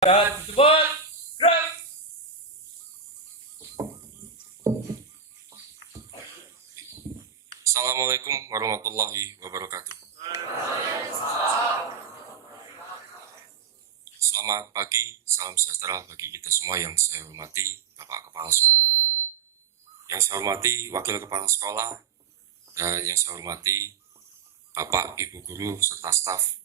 Dan disebut gerak. Assalamualaikum warahmatullahi wabarakatuh. Selamat pagi, salam sejahtera bagi kita semua yang saya hormati, Bapak Kepala Sekolah. Yang saya hormati Wakil Kepala Sekolah, dan yang saya hormati Bapak, Ibu Guru, serta staf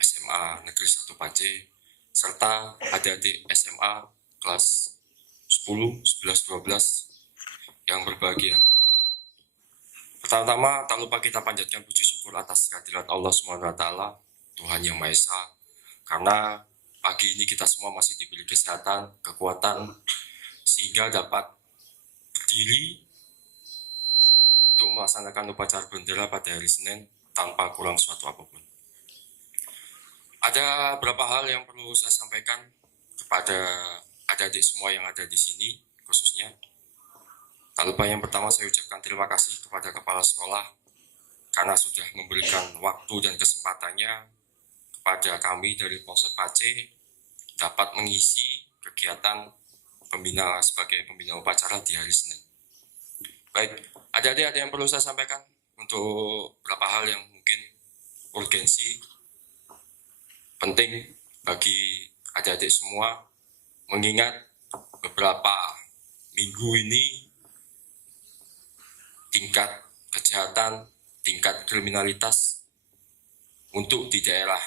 SMA Negeri 1 Pace, serta adik-adik SMA kelas 10, 11, 12 yang berbahagia. Pertama-tama, tak lupa kita panjatkan puji syukur atas kehadirat Allah SWT, Tuhan Yang Maha Esa, karena pagi ini kita semua masih diberi kesehatan, kekuatan, sehingga dapat berdiri untuk melaksanakan upacara bendera pada hari Senin tanpa kurang suatu apapun. Ada beberapa hal yang perlu saya sampaikan kepada adik-adik semua yang ada di sini, khususnya. Tak lupa yang pertama saya ucapkan terima kasih kepada Kepala Sekolah karena sudah memberikan waktu dan kesempatannya kepada kami dari Polsek Pace dapat mengisi kegiatan sebagai pembina upacara di hari Senin. Baik, adik-adik ada yang perlu saya sampaikan untuk beberapa hal yang mungkin urgensi, penting bagi adik-adik semua, mengingat beberapa minggu ini tingkat kejahatan, tingkat kriminalitas untuk di daerah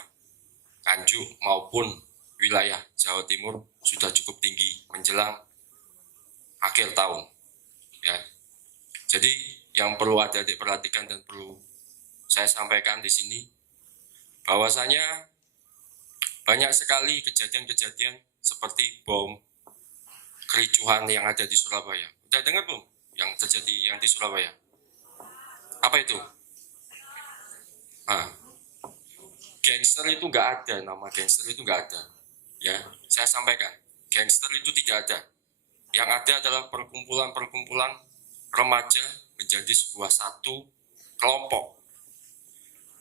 Nganjuk maupun wilayah Jawa Timur sudah cukup tinggi menjelang akhir tahun. Ya, jadi yang perlu adik-adik perhatikan dan perlu saya sampaikan di sini, bahwasanya banyak sekali kejadian-kejadian seperti bom, kericuhan yang ada di Surabaya. Udah dengar belum yang terjadi yang di Surabaya? Apa itu? Gangster itu nggak ada, nama gangster itu nggak ada. Ya, saya sampaikan, gangster itu tidak ada. Yang ada adalah perkumpulan-perkumpulan remaja menjadi sebuah satu kelompok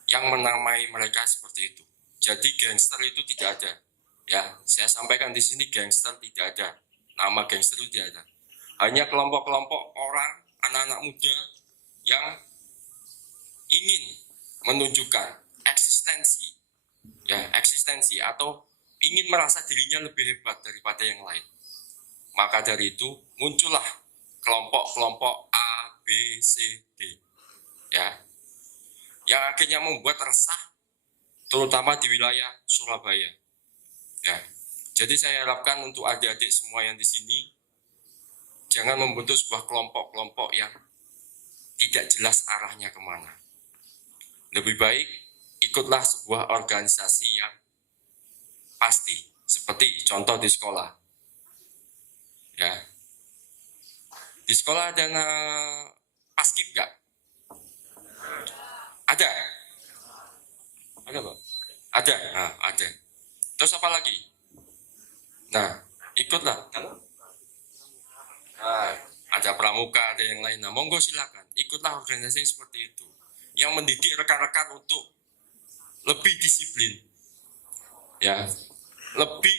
yang menamai mereka seperti itu. Jadi gangster itu tidak ada. Ya, saya sampaikan di sini gangster tidak ada. Nama gangster itu tidak ada. Hanya kelompok-kelompok orang, anak-anak muda yang ingin menunjukkan eksistensi atau ingin merasa dirinya lebih hebat daripada yang lain. Maka dari itu muncullah kelompok-kelompok A, B, C, D, ya, yang akhirnya membuat resah, terutama di wilayah Surabaya. Ya, jadi saya harapkan untuk adik-adik semua yang di sini jangan membentuk sebuah kelompok-kelompok yang tidak jelas arahnya kemana. Lebih baik ikutlah sebuah organisasi yang pasti, seperti contoh di sekolah. Ya, di sekolah ada paskib nggak? Ada? Ada, Pak? Ada, nah, ada. Terus apa lagi? Nah, ikutlah. Nah, ada pramuka, ada yang lain. Nah, monggo silakan. Ikutlah organisasi seperti itu. Yang mendidik rekan-rekan untuk lebih disiplin. Ya, lebih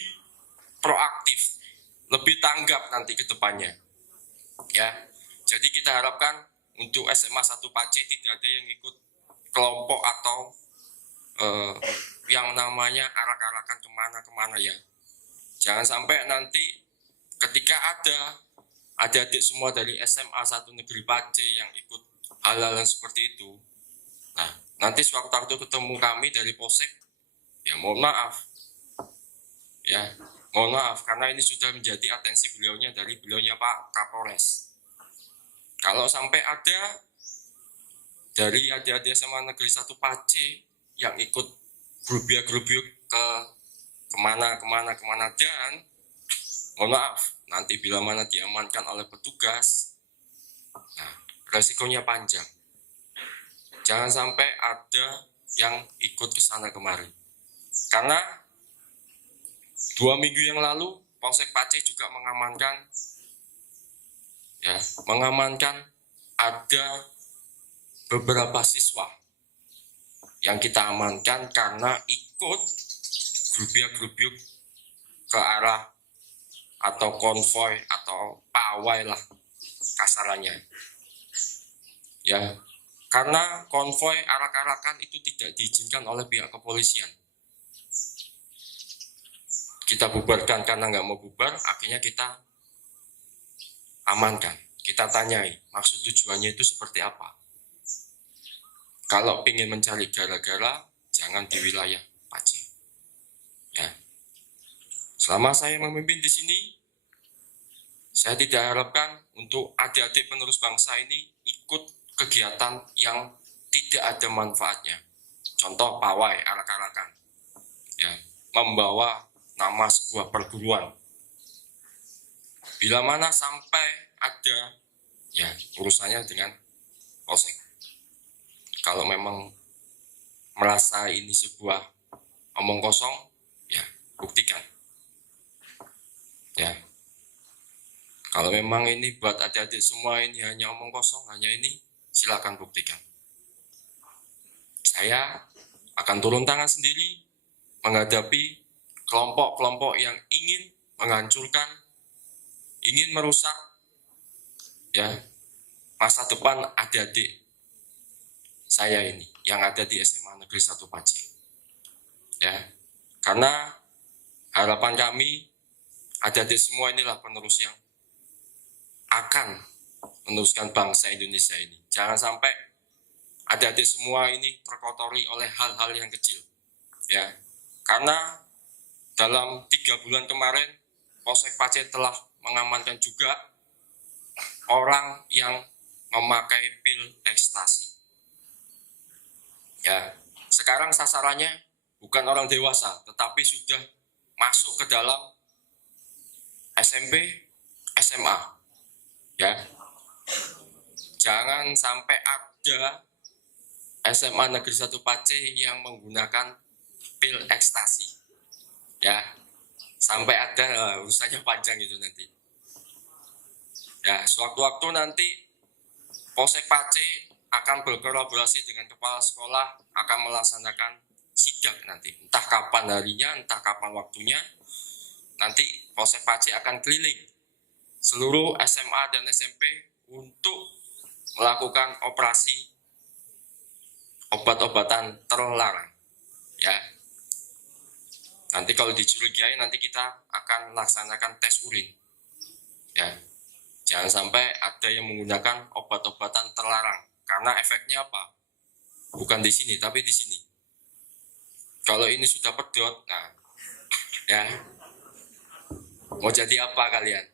proaktif, lebih tanggap nanti ke depannya. Ya, jadi kita harapkan untuk SMA 1 Pace tidak ada yang ikut kelompok atau yang namanya arak-arakan kemana-kemana ya. Jangan sampai nanti ketika ada adik-adik semua dari SMA 1 Negeri Pace yang ikut hal-hal seperti itu, nah nanti sewaktu-waktu ketemu kami dari Polsek, ya mohon maaf, karena ini sudah menjadi atensi beliaunya Pak Kapolres. Kalau sampai ada dari adik-adik SMA Negeri 1 Pace yang ikut grup-grup ke kemana, dan mohon maaf, nanti bila mana diamankan oleh petugas, nah resikonya panjang. Jangan sampai ada yang ikut ke sana kemari. Karena 2 minggu yang lalu Polsek Pace juga mengamankan ada beberapa siswa yang kita amankan karena ikut grup ke arah atau konvoy atau pawai lah kasarannya. Ya, karena konvoy arak-arakan itu tidak diizinkan oleh pihak kepolisian. Kita bubarkan karena nggak mau bubar, akhirnya kita amankan. Kita tanyai, maksud tujuannya itu seperti apa. Kalau ingin mencari gara-gara, jangan di wilayah Pace. Ya. Selama saya memimpin di sini, saya tidak harapkan untuk adik-adik penerus bangsa ini ikut kegiatan yang tidak ada manfaatnya. Contoh pawai, arak-arakan. Ya, membawa nama sebuah perguruan. Bila mana sampai ada, ya urusannya dengan polsek. Kalau memang merasa ini sebuah omong kosong, ya buktikan. Ya, kalau memang ini buat adik-adik semua ini hanya omong kosong, hanya ini, silakan buktikan. Saya akan turun tangan sendiri menghadapi kelompok-kelompok yang ingin menghancurkan, ingin merusak ya masa depan adik-adik saya ini yang ada di SMA Negeri 1 Pace. Ya, karena harapan kami adik-adik semua inilah penerus yang akan meneruskan bangsa Indonesia ini. Jangan sampai adik-adik semua ini terkotori oleh hal-hal yang kecil. Ya, karena dalam 3 bulan kemarin, Polsek Pace telah mengamankan juga orang yang memakai pil ekstasi. Ya, sekarang sasarannya bukan orang dewasa, tetapi sudah masuk ke dalam SMP, SMA. Ya, jangan sampai ada SMA Negeri 1 Pace yang menggunakan pil ekstasi. Ya, sampai ada urusannya panjang itu nanti. Ya, sewaktu-waktu nanti Polsek Pace akan berkolaborasi dengan kepala sekolah akan melaksanakan sidak nanti. Entah kapan harinya, entah kapan waktunya. Nanti Polsek Pace akan keliling seluruh SMA dan SMP untuk melakukan operasi obat-obatan terlarang. Ya. Nanti kalau dicurigai nanti kita akan laksanakan tes urin. Ya. Jangan sampai ada yang menggunakan obat-obatan terlarang karena efeknya apa? Bukan di sini tapi di sini. Kalau ini sudah pedot, nah ya. Mau jadi apa kalian?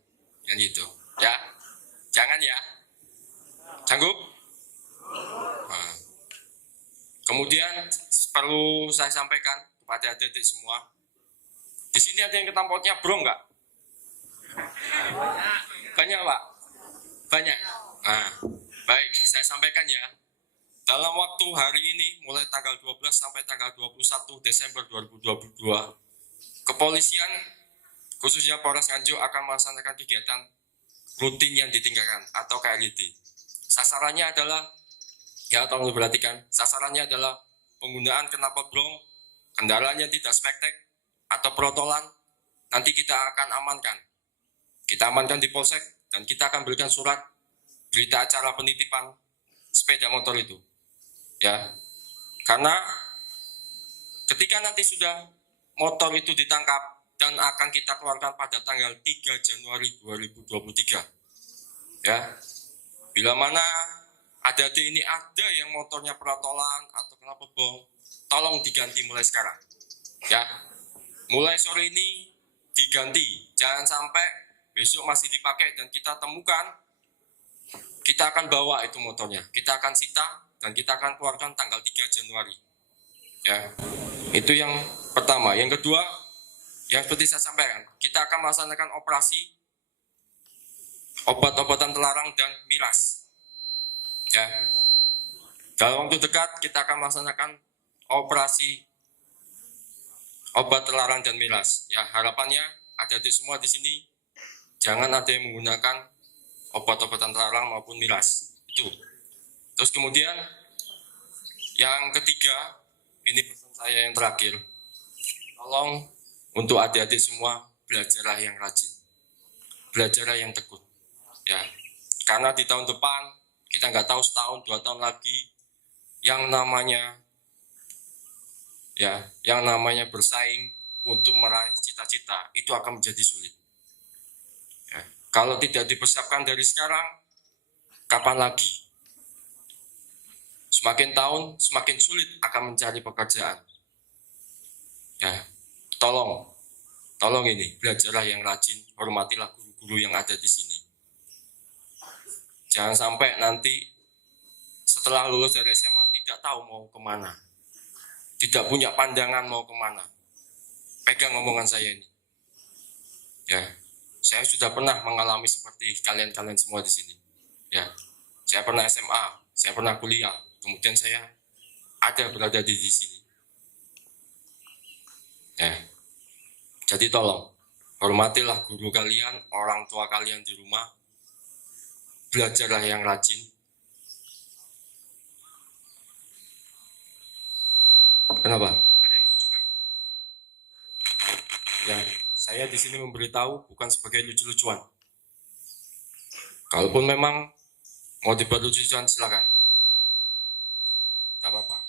Yang gitu. Ya. Jangan ya. Sanggup? Nah. Kemudian perlu saya sampaikan kepada adik-adik semua. Di sini ada yang ketampotnya bro nggak? Banyak Pak? Banyak? Nah, baik, saya sampaikan ya. Dalam waktu hari ini, mulai tanggal 12 sampai tanggal 21 Desember 2022, kepolisian, khususnya Polres Nganjuk akan melaksanakan kegiatan rutin yang ditinggalkan atau KLID. Sasarannya adalah, ya tolong diperhatikan, sasarannya adalah penggunaan knalpot brong, kendaraan yang tidak spektek, atau protolan, nanti kita akan amankan. Kita amankan di polsek dan kita akan berikan surat berita acara penitipan sepeda motor itu. Ya. Karena ketika nanti sudah motor itu ditangkap dan akan kita keluarkan pada tanggal 3 Januari 2023. Ya. Bila mana adik-adik ini ada yang motornya protolan atau knalpot brong, tolong diganti mulai sekarang. Ya. Mulai sore ini diganti, jangan sampai besok masih dipakai dan kita temukan, kita akan bawa itu motornya, kita akan sita dan kita akan keluarkan tanggal 3 Januari. Ya, itu yang pertama. Yang kedua, yang seperti saya sampaikan, kita akan melaksanakan operasi obat-obatan terlarang dan miras. Ya, dalam waktu dekat kita akan melaksanakan operasi obat terlarang dan miras. Ya, harapannya adik-adik semua di sini jangan ada yang menggunakan obat-obatan terlarang maupun miras. Itu. Terus kemudian yang ketiga, ini pesan saya yang terakhir. Tolong untuk adik-adik semua belajarlah yang rajin, belajarlah yang tekun, ya. Karena di tahun depan kita nggak tahu setahun 2 tahun lagi yang namanya bersaing untuk meraih cita-cita itu akan menjadi sulit. Ya. Kalau tidak dipersiapkan dari sekarang, kapan lagi? Semakin tahun semakin sulit akan mencari pekerjaan. Ya, tolong ini, belajarlah yang rajin, hormatilah guru-guru yang ada di sini. Jangan sampai nanti setelah lulus dari SMA tidak tahu mau kemana, tidak punya pandangan mau kemana. Pegang omongan saya ini. Ya, saya sudah pernah mengalami seperti kalian semua di sini. Ya, saya pernah SMA, saya pernah kuliah, kemudian saya berada di sini. Ya, jadi tolong hormatilah guru kalian, orang tua kalian di rumah, belajarlah yang rajin. Kenapa? Ada yang lucu kan? Ya, saya di sini memberitahu bukan sebagai lucu-lucuan. Kalaupun memang mau dibuat lucu-lucuan silakan. Tidak apa-apa.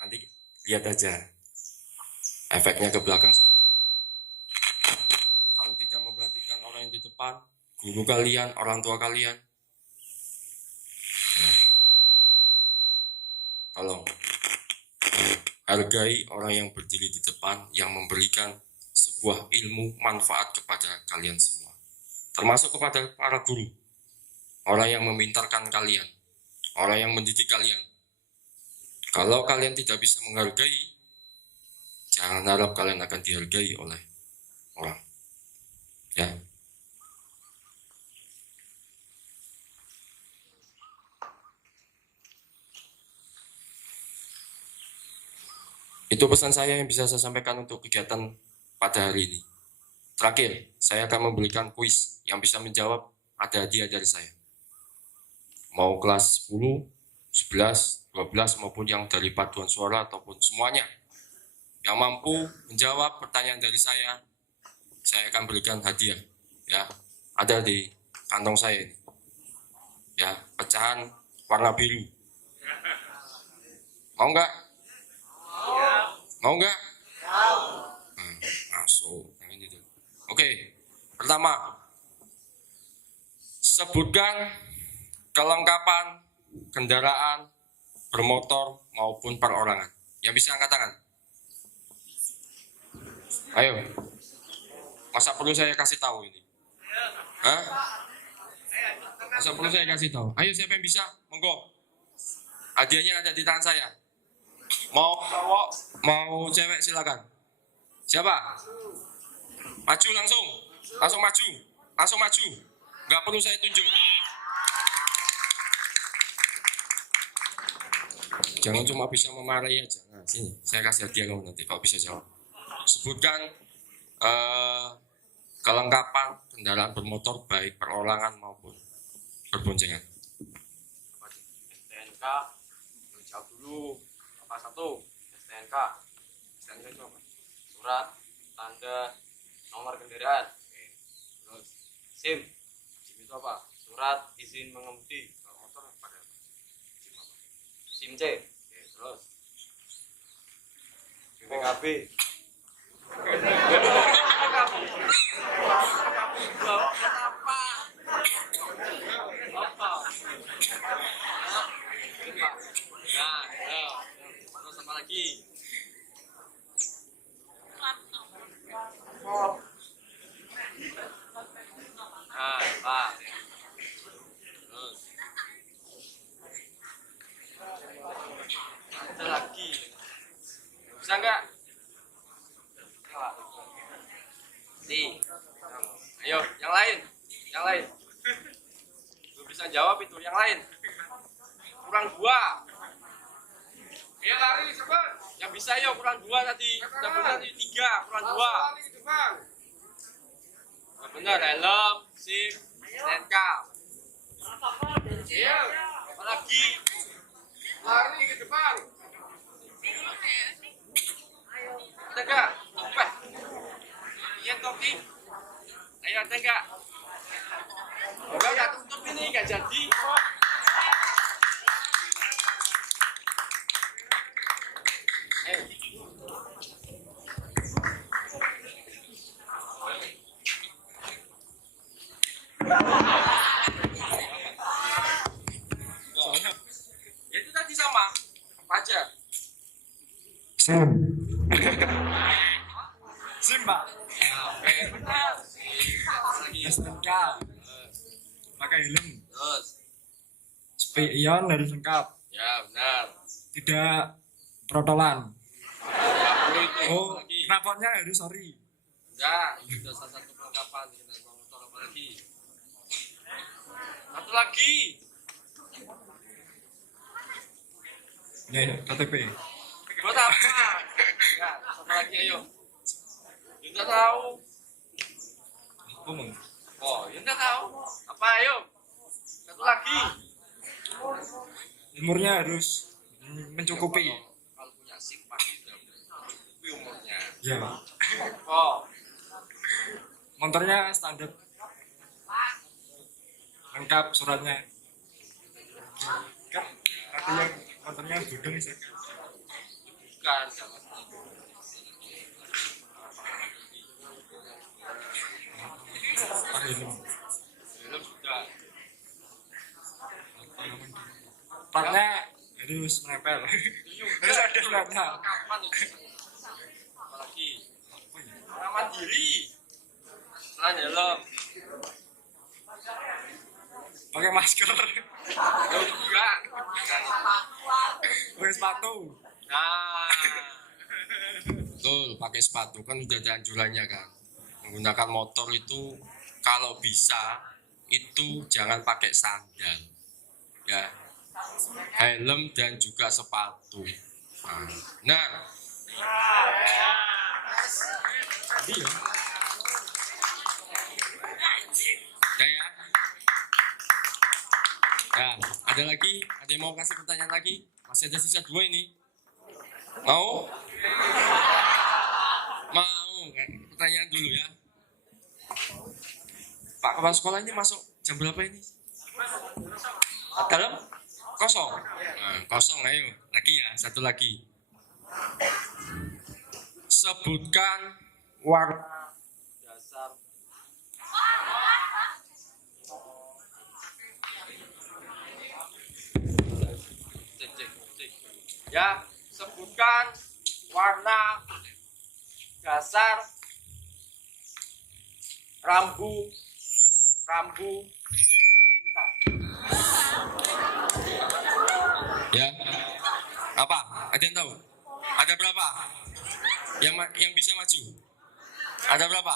Nanti lihat aja efeknya ke belakang seperti apa. Kalau tidak memperhatikan orang yang di depan, guru kalian, orang tua kalian, ya, tolong hargai orang yang berdiri di depan, yang memberikan sebuah ilmu manfaat kepada kalian semua, termasuk kepada para guru, orang yang memintarkan kalian, orang yang mendidik kalian. Kalau kalian tidak bisa menghargai, jangan harap kalian akan dihargai oleh orang. Ya. Itu pesan saya yang bisa saya sampaikan untuk kegiatan pada hari ini. Terakhir, saya akan memberikan kuis yang bisa menjawab, ada hadiah dari saya. Mau kelas 10, 11, 12 maupun yang dari paduan suara ataupun semuanya. Yang mampu menjawab pertanyaan dari saya akan berikan hadiah. Ya, ada di kantong saya ini. Ya, pecahan warna biru. Mau nggak? Mau nggak? Masuk. Oke, pertama, sebutkan kelengkapan kendaraan bermotor maupun perorangan. Yang bisa angkat tangan. Ayo. Masa perlu saya kasih tahu ini? Hah? Masa perlu saya kasih tahu? Ayo, siapa yang bisa? Monggo. Hadiahnya ada di tangan saya. Mau cowok, mau cewek silakan. Siapa? Maju langsung maju. Nggak perlu saya tunjuk. Jangan cuma bisa memarahi aja. Nah, sini, saya kasih hadiah kamu nanti kalau bisa jawab. Sebutkan kelengkapan kendaraan bermotor baik perorangan maupun berboncengan. STNK, jawab dulu. Apa satu? STNK itu apa? Surat tanda nomor kendaraan. Oke. Terus SIM itu apa? Surat izin mengemudi. Kalau motor pada SIM apa? SIM C. Oke. Terus BPKB. Terus apa lagi? Pak. Terus ada lagi. Bisa nggak? Nih. Ayo, yang lain. Belum bisa jawab itu, yang lain. Kurang 2. Ya lari cepat. Yang bisa ya kurang 2 tadi. Udah benar tadi 3, kurang 2. Benar, helm, SIM, STNK. Iya. Apa lagi? Lari ke depan. Ada nggak? Apa? Iya topi. Ayo ada enggak? Enggak tutup ini enggak jadi. Itu tadi sama. Apa aja? Sim. Sim, Pak. Oke, benar. Lagi. STNK. Pakai helm. Terus. Spion harus lengkap. Ya, benar. Tidak protolan. Enggak perlu itu. Oh, Lagi. knalpotnya harus sorry. Enggak, itu sudah salah satu perlengkapan dengan motor apa lagi? Satu lagi. Ya, ya, KTP. Buat apa? Enggak, satu lagi ayo. Tidak tahu. Ngomong. Oh, tidak tahu. Apa ayo? Satu lagi. Umurnya harus mencukupi. Kalau punya SIM pasti sudah mencukupi umurnya. Ya. Oh, Motornya standar. Lengkap suratnya. Kan ada yang motornya bodong sih. bukan. Enggak masalah. Pakai helm. Belum sudah. Platnya harus menempel. Harus ada platnya. Kapan itu? Apalagi aman diri. Selain helm. Pakai masker. Ya enggak. Pakai sepatu. Nah, Betul, pakai sepatu kan udah ada anjurannya kan. Menggunakan motor itu kalau bisa itu jangan pakai sandal. Ya. Helm dan juga sepatu. Nah, Iya. ya. Ya, ada lagi? Ada yang mau kasih pertanyaan lagi? Masih ada sisa 2 ini. Mau? Mau. Pertanyaan dulu ya. Pak kepala sekolah ini masuk jam berapa ini? Dalam? Kosong. Nah, kosong, ayo. Lagi ya, satu lagi. Sebutkan warna dasar. Cek. Ya, sebutkan warna dasar rambu lintas. ya. Apa? Ada yang tahu? Ada berapa? Yang bisa maju? Ada berapa?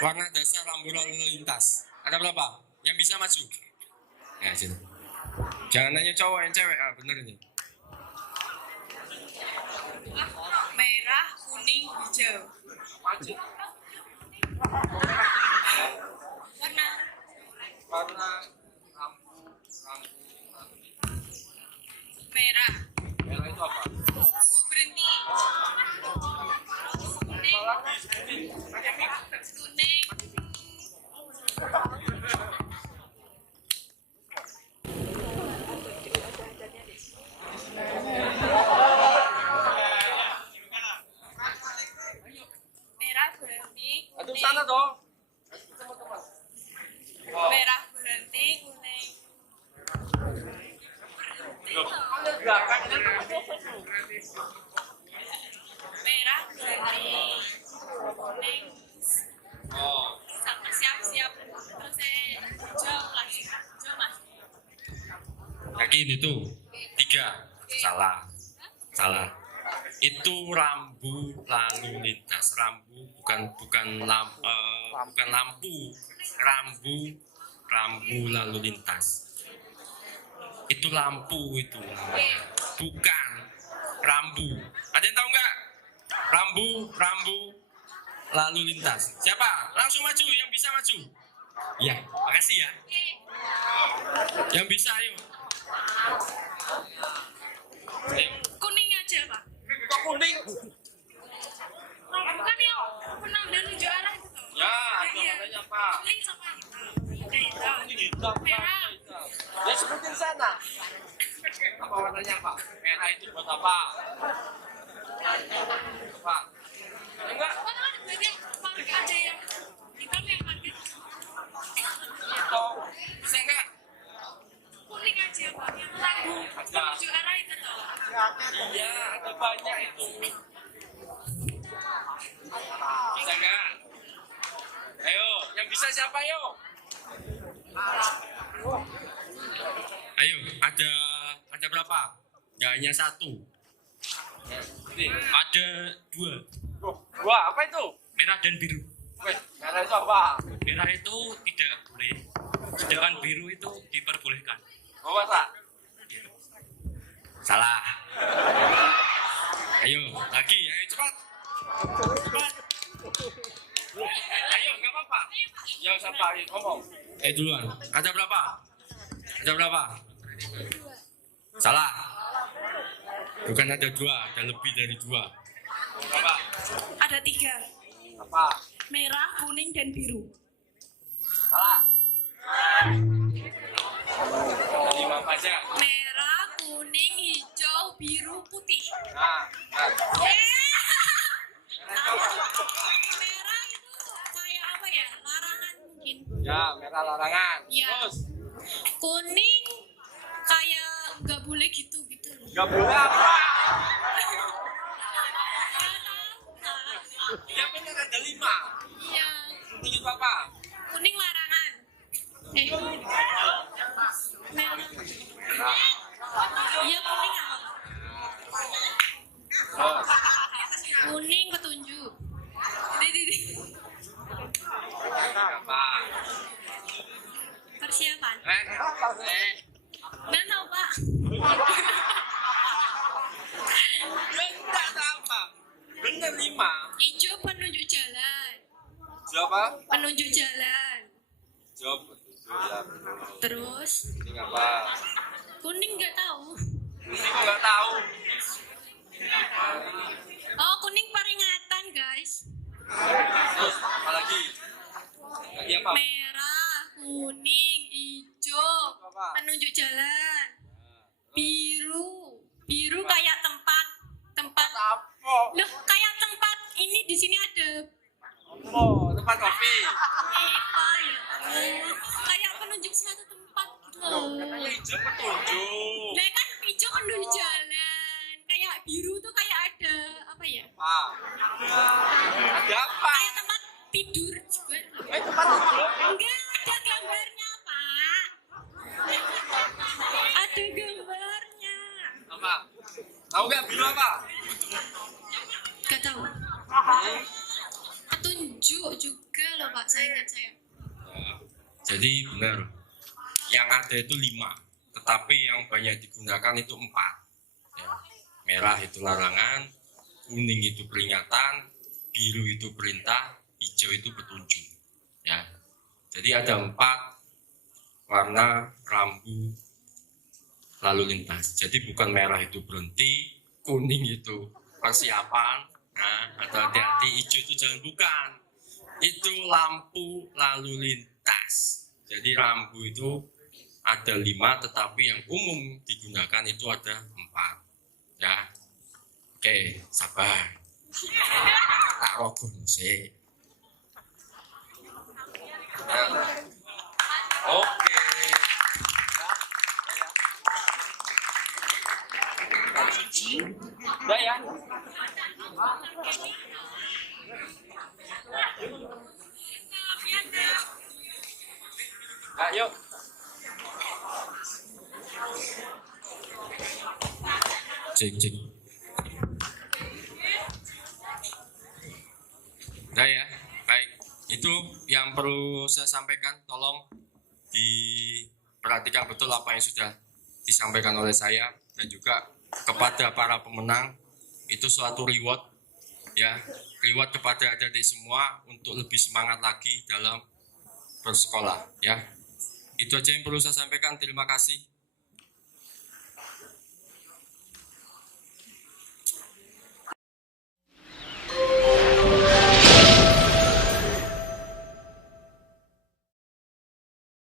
Warna dasar rambu lalu lintas. Ada berapa? Yang bisa maju? Ya, sini. Jangan nanya cowok, yang cewek. Ah, bener ini. Merah, kuning, hijau. Maju. Warna Warna rambu. merah. Merah itu apa? Berhenti. Kuning. Kuning. Merah berhenti. Aduh, Kuning. sana dong. Teman-teman. Oh, Merah berhenti. Kuning. ada belakang ini teman-teman. Merah berhenti. Kuning. Oh, Sama siap-siap. Terus hijau lagi. Hijau mas. Yakin itu? 3. Salah. Itu rambu lalu lintas. Rambu bukan lampu. Rambu lalu lintas. Itu lampu itu. Bukan rambu. Ada yang tahu nggak? Rambu lalu lintas. Siapa? Langsung maju, yang bisa maju. Ya, makasih ya. Yang bisa ayo. Kuning aja pak. kok kuning? Bukan ya? warnanya apa? Kuning sama hitam. Hitam. Merah. Ya sebutin sana. Apa warnanya apa? Merah itu buat apa? Apa? Enggak. Kan ada banyak pakai ada yang hitam yang pakai Itu. Bisa enggak? kuning aja bang. Yang lampu menuju arah itu tuh. Iya, ada banyak itu. Bisa enggak? Ayo, yang bisa siapa yo? Ayo, ada berapa? Nggak hanya satu, Ini. ada dua, Wah, apa itu? merah dan biru. Weh, merah itu apa? Merah itu tidak boleh, sedangkan biru itu diperbolehkan. Oh, masa? Salah. Ayo, lagi, ayo cepat. Cepat. Ayo, nggak apa-apa. Yang siapa? Ayo, ngomong. Duluan. Ada berapa? Ada berapa? Salah. Bukan ada dua, ada lebih dari dua. Berapa? Ada 3. Apa? Merah, kuning, dan biru. Salah. Ada 5 apa aja? Merah, kuning, hijau, biru, putih. Nah. Merah itu kayak apa ya? Larangan mungkin. Ya, merah larangan. Iya. Terus, Kuning kayak nggak boleh gitu. nggak boleh apa? Nggak Ya benar ada 5. Iya. Kuning itu apa? Kuning larangan. Iya kuning apa? Terus, Kuning petunjuk. Di. apa? Persiapan. Eh, Tahu pak? ya enggak ada apa? Benar 5. Hijau penunjuk jalan. Siapa? Penunjuk jalan. Jawab. Ya, Terus kuning apa? kuning nggak tahu. Kuning kok nggak tahu. Oh kuning peringatan guys. Terus, apa lagi? Lagi apa? Merah, kuning, hijau, penunjuk jalan. Biru kayak tempat. Apa? Loh kayak tempat ini di sini ada Oh, tempat kopi. apa ya? Kayak penunjuk suatu tempat gitu loh. Katanya hijau petunjuk. Lah kan hijau penunjuk jalan. Kayak biru tuh kayak ada apa ya? Apa? Ada apa? Kayak tempat tidur juga. Tempat tidur. Enggak ada gambarnya pak. Ada gambarnya. Apa? Tahu nggak biru apa? Gak tahu. Petunjuk juga loh pak. Saya ingat saya. Jadi benar, yang ada itu 5, tetapi yang banyak digunakan itu 4. Ya. Merah itu larangan, kuning itu peringatan, biru itu perintah, hijau itu petunjuk. Ya. Jadi ada 4 warna rambu lalu lintas. Jadi bukan merah itu berhenti, kuning itu persiapan, nah, atau hati-hati, hijau itu jangan, bukan. Itu lampu lalu lintas. Jadi rambu itu ada 5, tetapi yang umum digunakan itu ada 4. Ya, oke, sabar. Tak rogoh sih. Oke. Udah ya. Ayo. Cek. Nah ya, baik. Itu yang perlu saya sampaikan. Tolong diperhatikan betul apa yang sudah disampaikan oleh saya, dan juga kepada para pemenang itu suatu reward, ya, reward kepada adik-adik semua untuk lebih semangat lagi dalam bersekolah, ya. Itu aja yang perlu saya sampaikan. Terima kasih.